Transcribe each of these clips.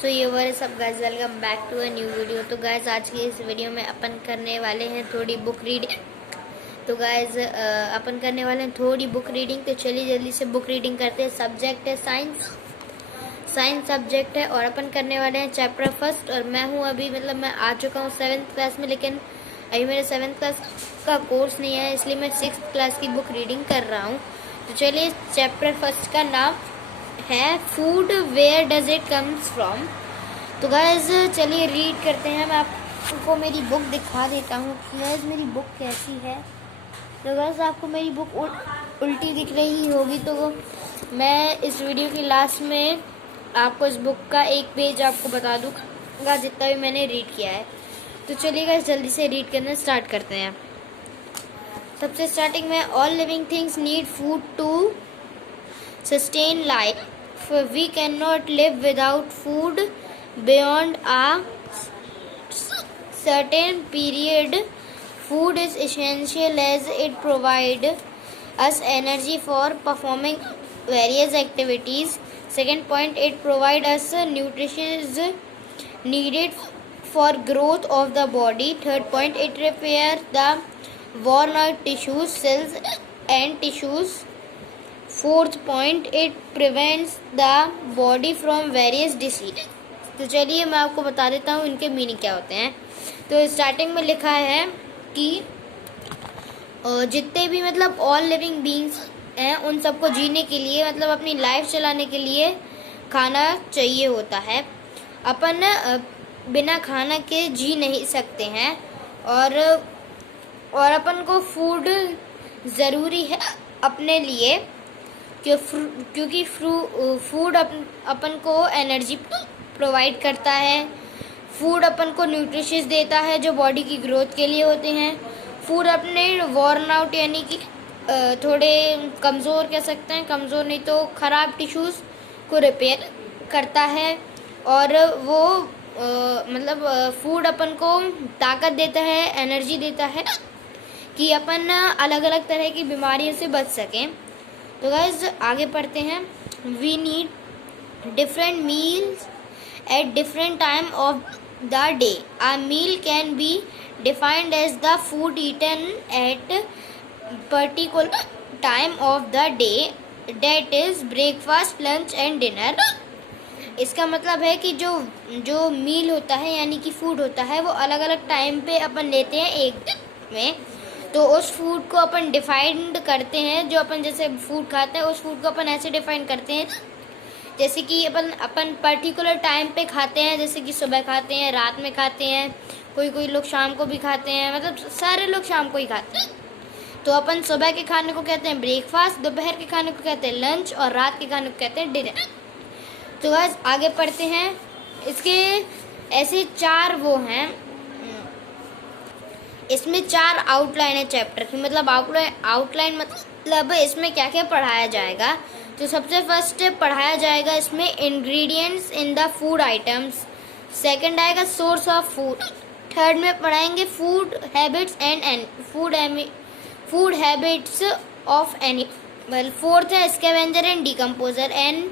So yeah wassup guys, welcome back to a new video. तो guys आज की इस वीडियो में अपन करने वाले हैं थोड़ी बुक रीडिंग। तो गाइस अपन करने वाले हैं थोड़ी बुक रीडिंग। तो चलिए जल्दी से बुक रीडिंग करते हैं। सब्जेक्ट है साइंस सब्जेक्ट है और अपन करने वाले हैं चैप्टर फर्स्ट। और मैं हूँ अभी मैं आ चुका हूँ 7th क्लास में, लेकिन अभी मेरे 7th क्लास का कोर्स नहीं है, इसलिए मैं 6th क्लास की बुक रीडिंग कर रहा हूँ। तो चलिए चैप्टर फर्स्ट का नाम है food, where does it comes from. तो गाइज चलिए रीड करते हैं। मैं आपको मेरी बुक दिखा देता हूँ कि गाइज मेरी बुक कैसी है। तो गाइज आपको मेरी बुक उल्टी दिख रही होगी, तो मैं इस वीडियो की लास्ट में आपको इस बुक का एक पेज आपको बता दूँगा जितना भी मैंने रीड किया है। तो चलिए गाइज जल्दी से रीड करना स्टार्ट करते हैं। सबसे स्टार्टिंग में, all living things need food to sustain life. We cannot live without food beyond a certain period. Food is essential as it provides us energy for performing various activities. Second point, it provides us nutrition needed for growth of the body. Third point, it repairs the worn out tissues, cells and tissues. Fourth point, it prevents the body from various disease. तो चलिए मैं आपको बता देता हूँ इनके meaning क्या होते हैं। तो स्टार्टिंग में लिखा है कि जितने भी ऑल लिविंग बींग्स हैं उन सबको जीने के लिए अपनी लाइफ चलाने के लिए खाना चाहिए होता है। अपन बिना खाना के जी नहीं सकते हैं और अपन को फूड ज़रूरी है अपने लिए, क्योंकि फूड अपन को एनर्जी प्रोवाइड करता है। फूड अपन को न्यूट्रिशंस देता है जो बॉडी की ग्रोथ के लिए होते हैं। फूड अपने वॉर्न आउट यानी कि थोड़े कमज़ोर कह सकते हैं, कमज़ोर नहीं तो ख़राब टिश्यूज़ को रिपेयर करता है। और वो फूड अपन को ताकत देता है, एनर्जी देता है कि अपन अलग अलग तरह की बीमारियों से बच सकें। तो गाइज आगे पढ़ते हैं। We need different meals at different time of the day. A meal can be defined as the food eaten at particular time of the day, that is breakfast, lunch and dinner. इसका मतलब है कि जो मील होता है यानी कि food होता है वो अलग अलग टाइम पे अपन लेते हैं एक दिन में। तो उस फूड को अपन डिफाइन करते हैं, जो अपन जैसे फूड खाते हैं उस फूड को अपन ऐसे डिफाइन करते हैं जैसे कि अपन पर्टिकुलर टाइम पे खाते हैं, जैसे कि सुबह खाते हैं, रात में खाते हैं, कोई लोग शाम को भी खाते हैं, सारे लोग शाम को ही खाते हैं। तो अपन सुबह के खाने को कहते हैं ब्रेकफास्ट, दोपहर के खाने को कहते हैं लंच और रात के खाने को कहते हैं डिनर। तो बस आगे पढ़ते हैं। इसके ऐसे 4 वो हैं, इसमें 4 आउटलाइन है चैप्टर की। आउटलाइन इसमें क्या क्या पढ़ाया जाएगा। तो सबसे फर्स्ट पढ़ाया जाएगा इसमें ingredients in the food items. Second आएगा सोर्स ऑफ फूड। थर्ड में पढ़ाएंगे food habits and food habits of animal. Fourth है scavenger and decomposer and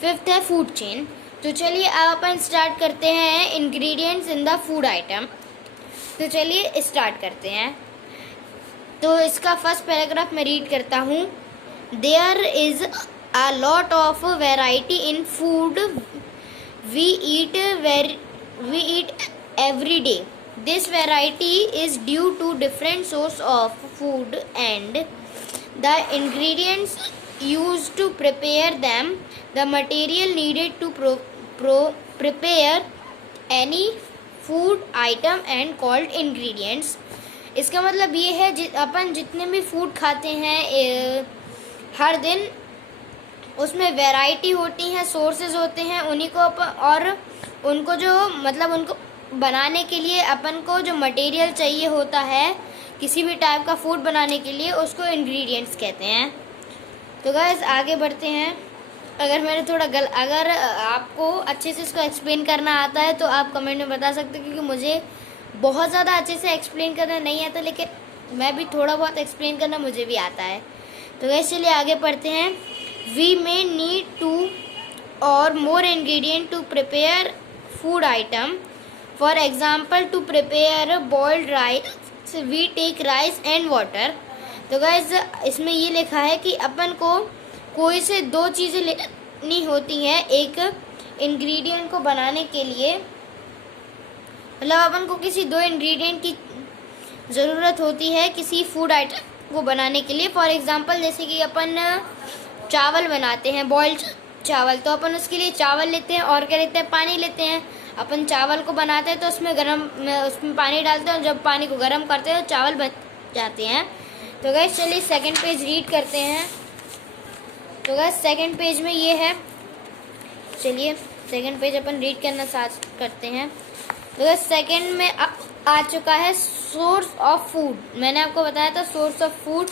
fifth है फूड चेन। तो चलिए अब अपन स्टार्ट करते हैं ingredients in the food item. तो चलिए स्टार्ट करते हैं। तो इसका फर्स्ट पैराग्राफ मैं रीड करता हूँ। There is a lot of variety in food we eat every day. This variety is due to different source of food and the ingredients used to prepare them, the material needed to prepare any food item and called ingredients। इसका मतलब ये है अपन जितने भी food खाते हैं हर दिन उसमें वैरायटी होती हैं, सोर्सेज होते हैं, उन्हीं को और उनको जो उनको बनाने के लिए अपन को जो मटेरियल चाहिए होता है किसी भी टाइप का फूड बनाने के लिए उसको इंग्रेडिएंट्स कहते हैं। तो गाइस आगे बढ़ते हैं। अगर आपको अच्छे से इसको एक्सप्लेन करना आता है तो आप कमेंट में बता सकते हो, क्योंकि मुझे बहुत ज़्यादा अच्छे से एक्सप्लेन करना नहीं आता, लेकिन मैं भी थोड़ा बहुत एक्सप्लेन करना मुझे भी आता है। तो गाइस चलिए आगे पढ़ते हैं। We may need two or more ingredient to prepare food item. For example, to prepare boiled rice, we take rice and water. तो गाइस इसमें ये लिखा है कि अपन को कोई से दो चीज़ें लेनी होती हैं एक इंग्रेडिएंट को बनाने के लिए, मतलब अपन को किसी दो इंग्रेडिएंट की ज़रूरत होती है किसी फूड आइटम को बनाने के लिए। फॉर एग्जांपल जैसे कि अपन चावल बनाते हैं, बॉइल्ड चावल, तो अपन उसके लिए चावल लेते हैं और क्या लेते हैं, पानी लेते हैं। अपन चावल को बनाते हैं तो उसमें पानी डालते हैं और जब पानी को गर्म करते हैं तो चावल बन जाते हैं। तो गाइस चलिए सेकंड पेज रीड करते हैं। तो गाइस सेकंड पेज में ये है, चलिए सेकंड पेज अपन रीड करना स्टार्ट करते हैं। तो गाइस सेकंड में आ चुका है सोर्स ऑफ फूड। मैंने आपको बताया था सोर्स ऑफ फूड,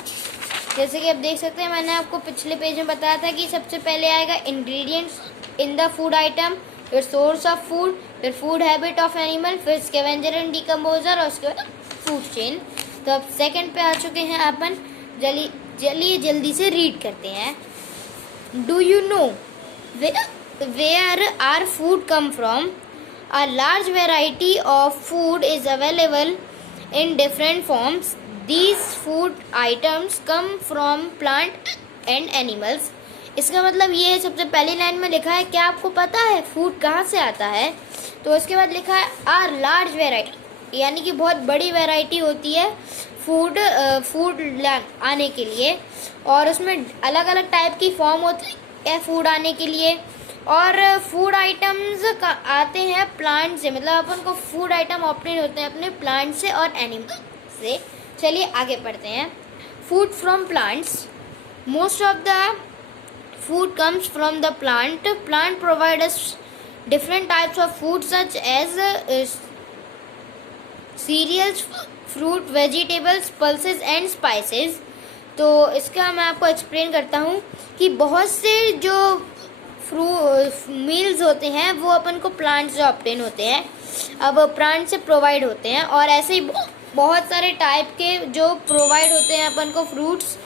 जैसे कि आप देख सकते हैं मैंने आपको पिछले पेज में बताया था कि सबसे पहले आएगा ingredients in the food item, फिर सोर्स ऑफ फूड, फिर फूड हैबिट ऑफ एनिमल, फिर स्कैवेंजर एंड डिकम्पोजर और उसके बाद फूड चेन। तो अब सेकंड पे आ चुके हैं अपन, चलिए जल्दी से रीड करते हैं। Do you know where are food come from? A large variety of food is available in different forms. These food items come from plant and animals. इसका मतलब ये है, सबसे पहली लाइन में लिखा है क्या आपको पता है फूड कहाँ से आता है? तो उसके बाद लिखा है आर लार्ज वेराइटी, यानी कि बहुत बड़ी वैरायटी होती है फूड आने के लिए, और उसमें अलग अलग टाइप की फॉर्म होती है फूड आने के लिए। और फूड आइटम्स आते हैं प्लांट से, मतलब अपन को फूड आइटम ऑब्टेन होते हैं अपने प्लांट से और एनिमल से। चलिए आगे पढ़ते हैं। Food from plants, most of the food comes from the plant provide us different types of food such as cereals, fruit, vegetables, pulses and spices. तो इसका मैं आपको एक्सप्लेन करता हूँ कि बहुत से जो मील्स होते हैं वो अपन को प्लांट से ऑब्टेन होते हैं, अब प्लांट से प्रोवाइड होते हैं, और ऐसे ही बहुत सारे टाइप के जो प्रोवाइड होते हैं अपन को फ्रूट्स,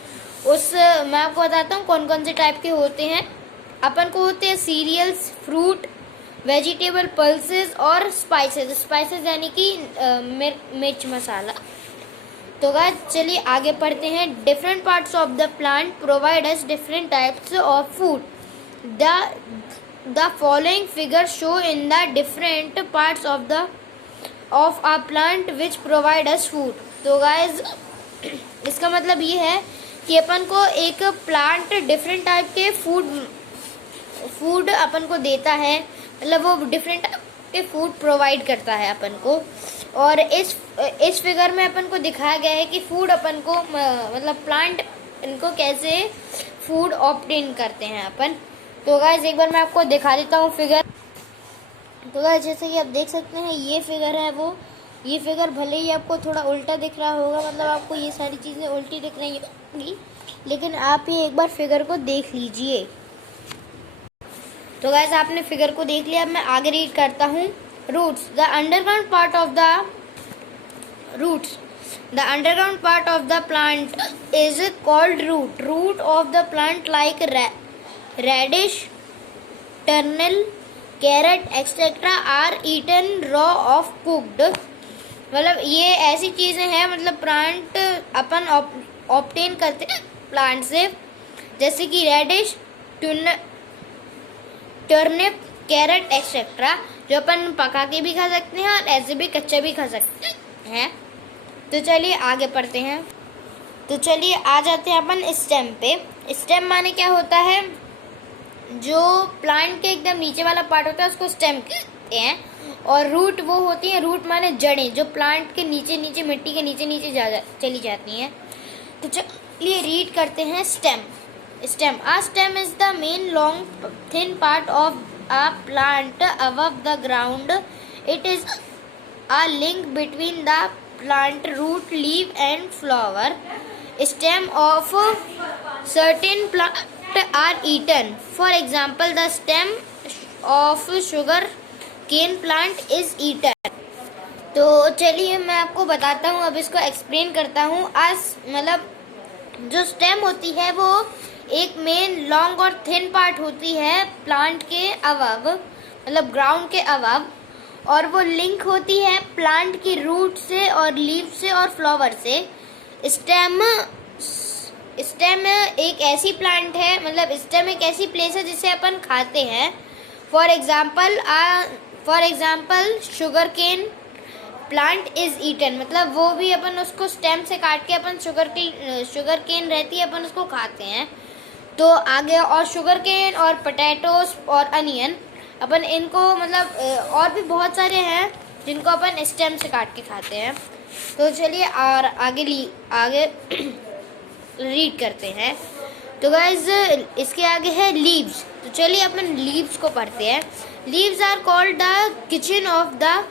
उस मैं आपको बताता हूँ कौन कौन से टाइप के होते हैं। अपन को होते हैं सीरियल्स, फ्रूट, वेजिटेबल, पल्सेस और स्पाइसेस यानी कि मिर्च मसाला। तो गाइस चलिए आगे पढ़ते हैं। Different parts of the plant provide us different types of food. The following figures show in the different parts of a plant which provide us food. तो guys इसका मतलब ये है कि अपन को एक प्लांट डिफरेंट टाइप के फूड अपन को देता है, मतलब वो डिफरेंट टाइप के फूड प्रोवाइड करता है अपन को। और इस फिगर में अपन को दिखाया गया है कि फूड अपन को मतलब प्लांट इनको कैसे फूड ऑब्टेन करते हैं अपन। तो गाइस एक बार मैं आपको दिखा देता हूँ फिगर। तो गाइस जैसे कि आप देख सकते हैं ये फिगर है वो, ये फिगर भले ही आपको थोड़ा उल्टा दिख रहा होगा, मतलब आपको ये सारी चीज़ें उल्टी दिख रही होंगी, लेकिन आप ये एक बार फिगर को देख लीजिए। तो गाइस आपने फिगर को देख लिया, अब मैं आगे रीड करता हूँ। Roots, the underground part of the plant is called root of the plant like radish, turnip, carrot etc. are eaten raw or cooked. मतलब ये ऐसी चीज़ें हैं, मतलब प्लांट अपन ऑब्टेन करते हैं प्लांट से, जैसे कि रेडिश, टर्निप, कैरेट एक्सेट्रा, जो अपन पका के भी खा सकते हैं और ऐसे भी कच्चा भी खा सकते हैं। तो चलिए आगे पढ़ते हैं। तो चलिए आ जाते हैं अपन स्टेम पे। स्टेम माने क्या होता है, जो प्लांट के एकदम नीचे वाला पार्ट होता है उसको स्टेम कहते हैं, और रूट वो होती है, रूट माने जड़ें, जो प्लांट के नीचे मिट्टी के नीचे चली जाती हैं। तो चलिए रीड करते हैं stem. A stem is the main long thin part of a plant above the ground. It is a link between the plant root, leaf and flower. Stem of certain plant are eaten. For example, the stem of sugar cane plant is eaten. तो चलिए मैं आपको बताता हूँ, अब इसको explain करता हूँ। मतलब जो स्टेम होती है वो एक मेन लॉन्ग और थिन पार्ट होती है प्लांट के अबव, मतलब ग्राउंड के अबव, और वो लिंक होती है प्लांट की रूट से और लीफ से और फ्लावर से। स्टेम स्टेम एक ऐसी प्लांट है, मतलब स्टेम एक ऐसी प्लेस है जिसे अपन खाते हैं। For example sugar cane plant is eaten, मतलब वो भी अपन उसको स्टेम से काट के अपन शुगर केन रहती है अपन उसको खाते हैं। तो आगे और शुगर केन और पोटैटोस और अनियन अपन इनको मतलब और भी बहुत सारे हैं जिनको अपन स्टेम से काट के खाते हैं। तो चलिए और आगे रीड करते हैं। तो गाइज इसके आगे है लीव्स। तो चलिए अपन लीव्स को पढ़ते हैं। Leaves are called the kitchen of the